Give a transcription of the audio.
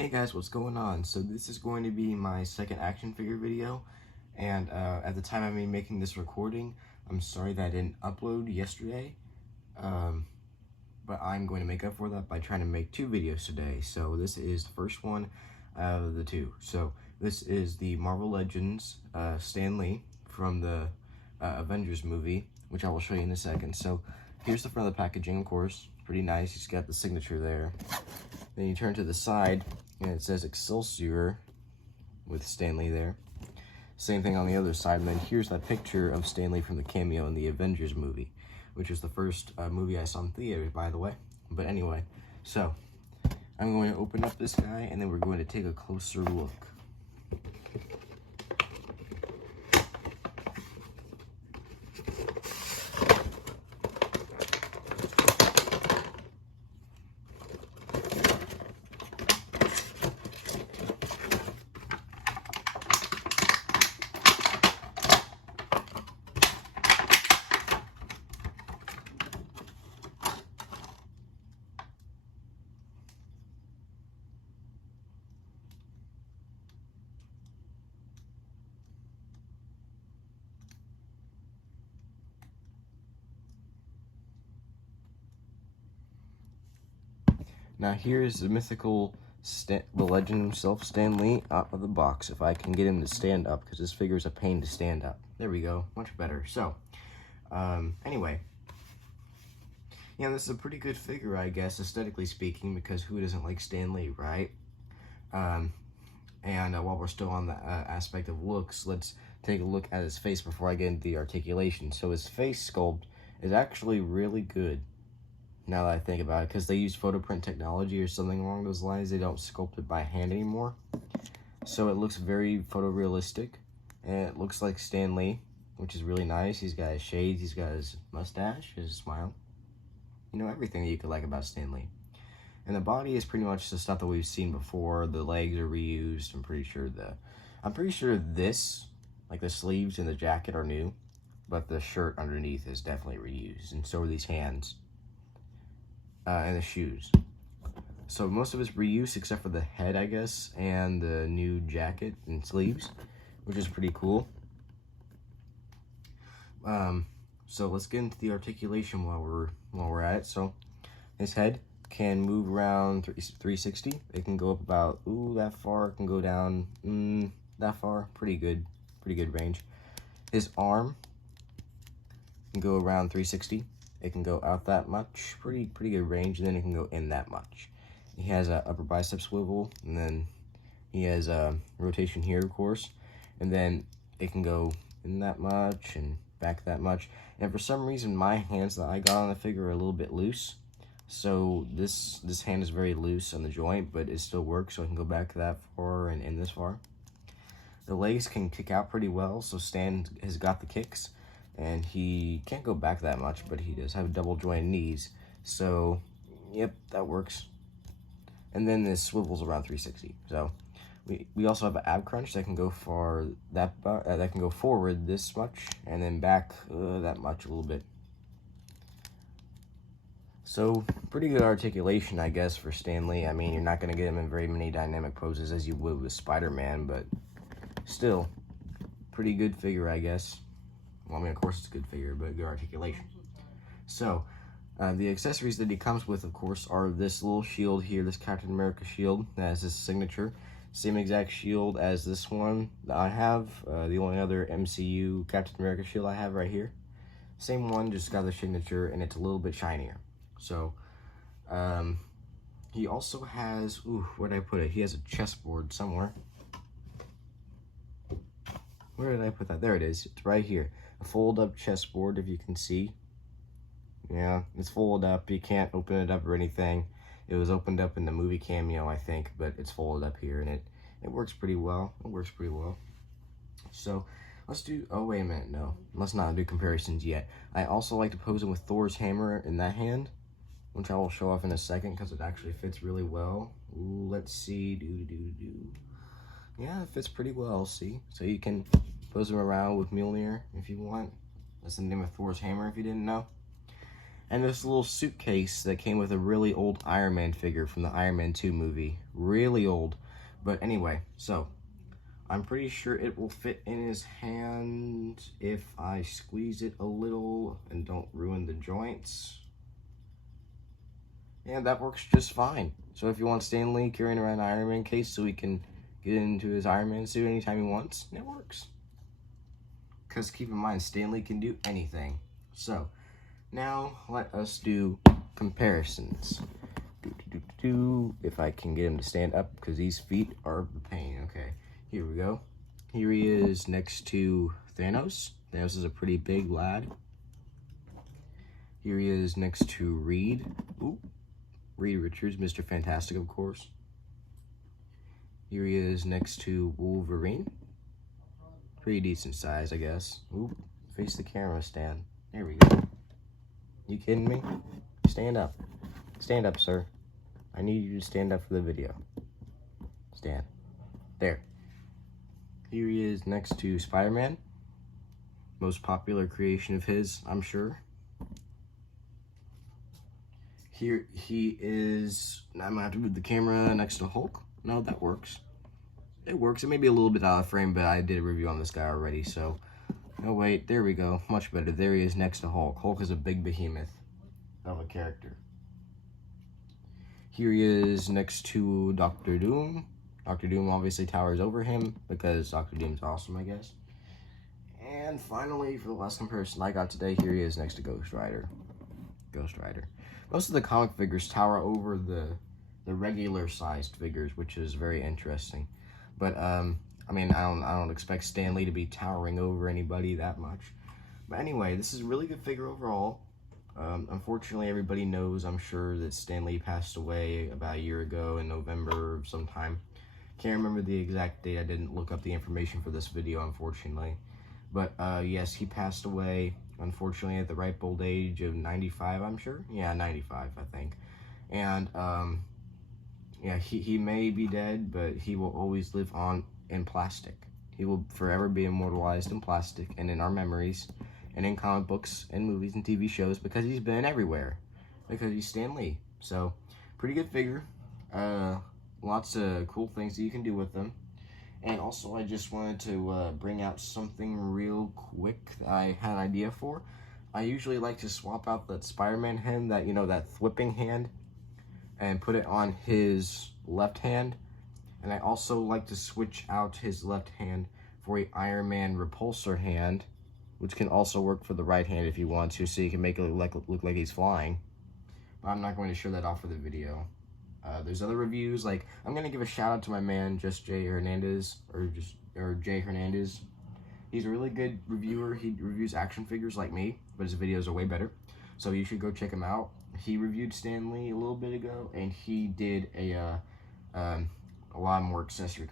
Hey guys, what's going on? So this is going to be my second action figure video, and at the time I'm making this recording, I'm sorry that I didn't upload yesterday, but I'm going to make up for that by trying to make two videos today. So this is the first one out of the two. So this is the Marvel Legends Stan Lee from the Avengers movie, which I will show you in a second. So here's the front of the packaging, of course. Pretty nice. He's got the signature there. Then you turn to the side, and it says Excelsior with Stan Lee there. Same thing on the other side, and then here's that picture of Stan Lee from the cameo in the Avengers movie, which was the first movie I saw in theaters, by the way. But anyway, so I'm going to open up this guy, and then we're going to take a closer look. Now here's the mythical, the legend himself, Stan Lee, out of the box. If I can get him to stand up, because this figure is a pain to stand up. There we go, much better. So, anyway. Yeah, this is a pretty good figure, I guess, aesthetically speaking, because who doesn't like Stan Lee, right? While we're still on the aspect of looks, let's take a look at his face before I get into the articulation. So his face sculpt is actually really good, now that I think about it, because they use photoprint technology or something along those lines. They don't sculpt it by hand anymore. So it looks very photorealistic, and it looks like Stan Lee, which is really nice. He's got his shades, he's got his mustache, his smile. You know, everything that you could like about Stan Lee. And the body is pretty much the stuff that we've seen before. The legs are reused. I'm pretty sure this, like the sleeves and the jacket, are new, but the shirt underneath is definitely reused, and so are these hands. And the shoes. So most of it's reuse except for the head, I guess, and the new jacket and sleeves, which is pretty cool. So let's get into the articulation while we're at it. So his head can move around 360. It can go up about that far. It can go down that far. Pretty good range. His arm can go around 360. It can go out that much, pretty good range, and then it can go in that much. He has a upper bicep swivel, and then he has a rotation here, of course, and then it can go in that much and back that much. And for some reason, my hands that I got on the figure are a little bit loose, so this hand is very loose on the joint, but it still works, so I can go back that far and in this far. The legs can kick out pretty well, so Stan has got the kicks. And he can't go back that much, but he does have double jointed knees. So, yep, that works. And then this swivels around 360. So, we also have an ab crunch that can go that can go forward this much, and then back that much a little bit. So, pretty good articulation, I guess, for Stan Lee. I mean, you're not going to get him in very many dynamic poses as you would with Spider-Man, but still, pretty good figure, I guess. Well, I mean, of course it's a good figure, but good articulation. So, the accessories that he comes with, of course, are this little shield here, this Captain America shield that has his signature. Same exact shield as this one that I have. The only other MCU Captain America shield I have right here. Same one, just got the signature, and it's a little bit shinier. So, he also has, where did I put it? He has a chessboard somewhere. Where did I put that? There it is. It's right here. A fold-up chessboard, if you can see. Yeah, it's folded up. You can't open it up or anything. It was opened up in the movie cameo, I think, but it's folded up here, and it works pretty well. It works pretty well. So, let's do... Oh, wait a minute. No, let's not do comparisons yet. I also like to pose him with Thor's hammer in that hand, which I will show off in a second, because it actually fits really well. Let's see. Yeah, it fits pretty well, see? So you can pose him around with Mjolnir if you want. That's the name of Thor's hammer if you didn't know. and this little suitcase that came with a really old Iron Man figure from the Iron Man 2 movie. Really old. But anyway, so I'm pretty sure it will fit in his hand if I squeeze it a little and don't ruin the joints. And that works just fine. So if you want Stan Lee carrying around an Iron Man case so he can get into his Iron Man suit anytime he wants, it works. Because keep in mind, Stan Lee can do anything. So, now let us do comparisons. If I can get him to stand up, because these feet are the pain. Okay, here we go. Here he is next to Thanos. Thanos is a pretty big lad. Here he is next to Reed. Ooh. Reed Richards, Mr. Fantastic, of course. Here he is next to Wolverine. Pretty decent size, I guess. Ooh, face the camera, Stan. There we go. You kidding me? Stand up. Stand up, sir. I need you to stand up for the video. Stand. There. Here he is next to Spider-Man. Most popular creation of his, I'm sure. Here he is, I'm gonna have to move the camera next to Hulk. No, that works. It works. It may be a little bit out of frame, but I did a review on this guy already, so. Oh wait, there we go. Much better. There he is next to Hulk. Hulk is a big behemoth of a character. Here he is next to Doctor Doom. Doctor Doom obviously towers over him because Doctor Doom's awesome, I guess. And finally, for the last comparison I got today, here he is next to Ghost Rider. Ghost Rider. Most of the comic figures tower over the regular sized figures, which is very interesting. But I mean, I don't expect Stan Lee to be towering over anybody that much. But anyway, this is a really good figure overall. Unfortunately, everybody knows, I'm sure, that Stan Lee passed away about a year ago in November sometime. Can't remember the exact date. I didn't look up the information for this video, unfortunately. But yes, he passed away, unfortunately, at the ripe old age of 95, I'm sure. Yeah, 95, I think. And yeah, he may be dead, but he will always live on in plastic. He will forever be immortalized in plastic and in our memories and in comic books and movies and TV shows because he's been everywhere. Because he's Stan Lee. So, pretty good figure. Lots of cool things that you can do with them. And also, I just wanted to bring out something real quick that I had an idea for. I usually like to swap out that Spider-Man hand, that, you know, that whipping hand, and put it on his left hand. And I also like to switch out his left hand for a Iron Man repulsor hand, which can also work for the right hand if you want to, so you can make it look like he's flying. But I'm not going to show that off for the video. There's other reviews, like, I'm going to give a shout out to my man, Jay Hernandez. He's a really good reviewer. He reviews action figures like me, but his videos are way better. So you should go check him out. He reviewed Stan Lee a little bit ago, and he did a lot more accessory